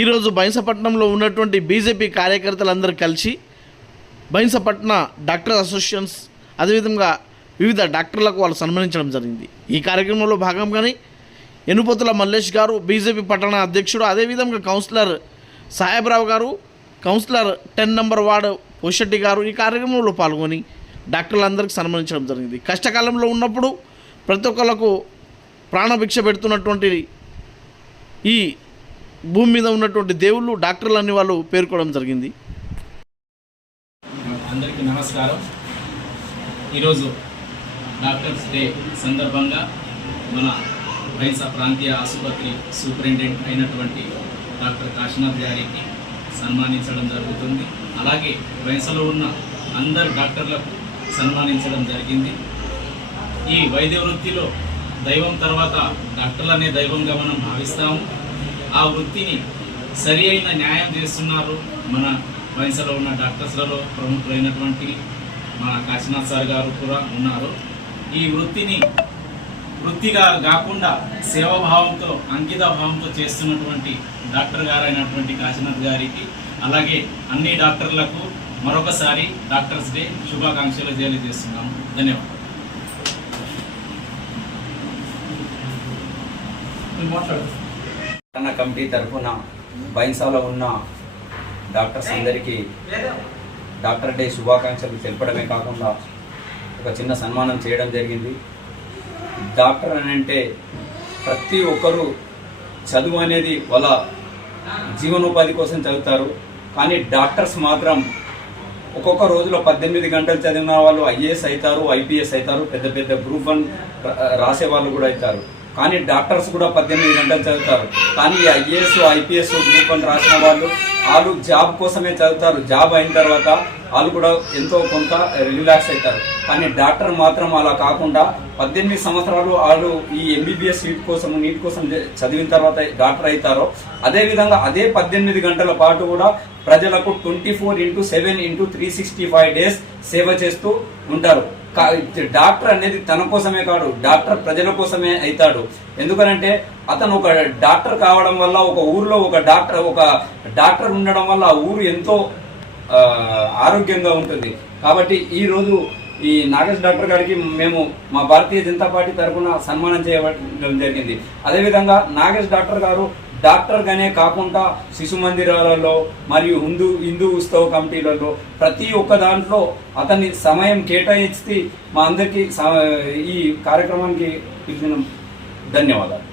ఈరోజు బైంసపట్నంలో ఉన్నటువంటి బీజేపీ కార్యకర్తలందరూ కలిసి బైంసపట్న డాక్టర్ అసోసియేషన్స్ అదేవిధంగా వివిధ డాక్టర్లకు వాళ్ళు సన్మానించడం జరిగింది. ఈ కార్యక్రమంలో భాగంగానే ఎనుపతుల మల్లేష్ గారు బీజేపీ పట్టణ అధ్యక్షుడు అదేవిధంగా కౌన్సిలర్ సాహెబ్రావు గారు councillor ten number ward Poshetti గారు ఈ కార్యక్రమంలో పాల్గొని డాక్టర్లందరికీ సన్మానించడం జరిగింది. కష్టకాలంలో ఉన్నప్పుడు ప్రతి ఒక్కళ్ళకు ప్రాణభిక్ష పెడుతున్నటువంటి ఈ భూమి మీద ఉన్నటువంటి దేవుళ్ళు డాక్టర్లు అన్ని వాళ్ళు పేర్కోవడం జరిగింది. అందరికీ నమస్కారం. ఈరోజు డాక్టర్స్ డే సందర్భంగా మన వైస ప్రాంతీయ ఆసుపత్రి సూపరింటెండెంట్ అయినటువంటి డాక్టర్ కాశీనాథ్ గారికి సన్మానించడం జరుగుతుంది. అలాగే వయసులో ఉన్న అందరు డాక్టర్లకు సన్మానించడం జరిగింది. ఈ వైద్య వృత్తిలో దైవం తర్వాత డాక్టర్లు అనే దైవంగా మనం భావిస్తాము. ఆ వృత్తిని సరి అయిన న్యాయం చేస్తున్నారు మన వయసులో ఉన్న డాక్టర్స్లలో ప్రముఖులైనటువంటి మన కాశీనాథ్ సార్ గారు కూడా ఉన్నారు. ఈ వృత్తిని వృత్తిగా కాకుండా సేవాభావంతో అంకిత భావంతో చేస్తున్నటువంటి డాక్టర్ గారు అయినటువంటి కాశీనాథ్ గారికి అలాగే అన్ని డాక్టర్లకు మరొకసారి డాక్టర్స్ డే శుభాకాంక్షలు తెలియజేస్తున్నాము. ధన్యవాదాలు. పట్టణ కమిటీ తరఫున బైన్సాలో ఉన్న డాక్టర్స్ అందరికీ డాక్టర్ డే శుభాకాంక్షలు తెలపడమే కాకుండా ఒక చిన్న సన్మానం చేయడం జరిగింది. డాక్టర్ అని అంటే ప్రతి ఒక్కరూ చదువు అనేది వాళ్ళ జీవనోపాధి కోసం చదువుతారు. కానీ డాక్టర్స్ మాత్రం ఒక్కొక్క రోజులో పద్దెనిమిది గంటలు చదివిన వాళ్ళు ఐఏఎస్ అవుతారు ఐపీఎస్ అవుతారు పెద్ద పెద్ద గ్రూప్ వన్ రాసే వాళ్ళు కూడా అవుతారు. కానీ డాక్టర్స్ కూడా పద్దెనిమిది గంటలు చదువుతారు. కానీ ఐఏఎస్ ఐపీఎస్ గ్రూప్ వన్ రాసిన వాళ్ళు వాళ్ళు జాబ్ కోసమే చదువుతారు. జాబ్ అయిన తర్వాత వాళ్ళు కూడా ఎంతో కొంత రిలాక్స్ అవుతారు. కానీ డాక్టర్ మాత్రం అలా కాకుండా పద్దెనిమిది సంవత్సరాలు వాళ్ళు ఈ ఎంబీబీఎస్ సీట్ కోసం నీట్ కోసం చదివిన తర్వాత డాక్టర్ అవుతారో. అదేవిధంగా అదే పద్దెనిమిది గంటల పాటు కూడా ప్రజలకు twenty four into seven into three sixty five days సేవ చేస్తూ ఉంటారు. డాక్టర్ అనేది తన కోసమే కాడు డాక్టర్ ప్రజల కోసమే అవుతాడు ఎందుకనంటే అతను ఒక డాక్టర్ కావడం వల్ల ఒక ఊర్లో ఒక డాక్టర్ ఒక డాక్టర్ ఉండడం వల్ల ఆ ఊరు ఎంతో ఆరోగ్యంగా ఉంటుంది. కాబట్టి ఈ రోజు ఈ నాగేష్ డాక్టర్ గారికి మేము మా భారతీయ జనతా పార్టీ తరఫున సన్మానం చేయడం జరిగింది. అదేవిధంగా నాగేష్ డాక్టర్ గారు డాక్టర్గానే కాకుండా శిశు మందిరాలలో మరియు హిందూ హిందూ ఉత్సవ కమిటీలలో ప్రతి ఒక్క దాంట్లో అతన్ని సమయం కేటాయించి మా అందరికీ ఈ కార్యక్రమానికి పిలిచిన ధన్యవాదాలు.